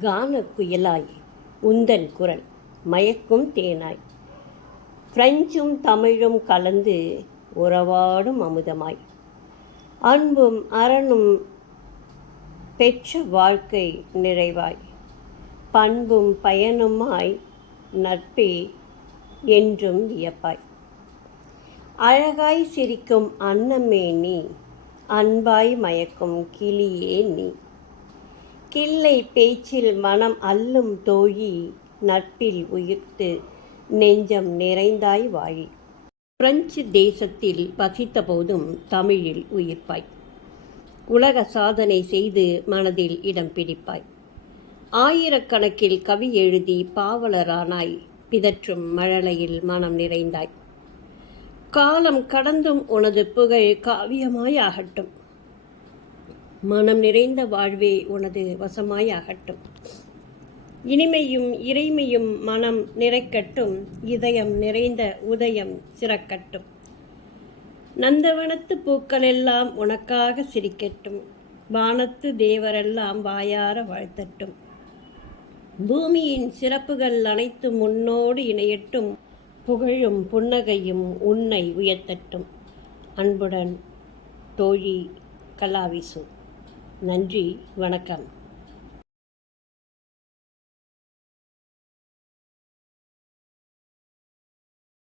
கான குயலாய் உந்தன் குரல் மயக்கும் தேனாய். பிரெஞ்சும் தமிழும் கலந்து உறவாடும் அமுதமாய். அன்பும் அரணும் பெற்ற வாழ்க்கை நிறைவாய். பண்பும் பயனுமாய் நட்பே என்றும் வியப்பாய். அழகாய் சிரிக்கும் அன்னமே நீ அன்பாய் மயக்கும் கிளியே நீ. கிள்ளை பேச்சில் மனம் அல்லும் தோழி நட்பில் உயிர்த்து நெஞ்சம் நிறைந்தாய் வாழி. பிரெஞ்சு தேசத்தில் வசித்த போதும் தமிழில் உயிர்ப்பாய். உலக சாதனை செய்து மனதில் இடம் பிடிப்பாய். ஆயிரக்கணக்கில் கவி எழுதி பாவலரானாய் பிதற்றும் மழலையில் மனம் நிறைந்தாய். காலம் கடந்தும் உனது புகழ் காவியமாய் ஆகட்டும். மனம் நிறைந்த வாழ்வே உனது வசமாய் அகட்டும் இனிமையும் இறைமையும் மனம் நிறைக்கட்டும். இதயம் நிறைந்த உதயம் சிறக்கட்டும். நந்தவனத்து பூக்களெல்லாம் உனக்காக சிரிக்கட்டும். வானத்து தேவரெல்லாம் வாயார வாழ்த்தட்டும். பூமியின் சிறப்புகள் அனைத்தும் உன்னோடு இணையட்டும். புகழும் புன்னகையும் உன்னை உயர்த்தட்டும். அன்புடன் தோழி கலாவிசு. நன்றி வணக்கம்.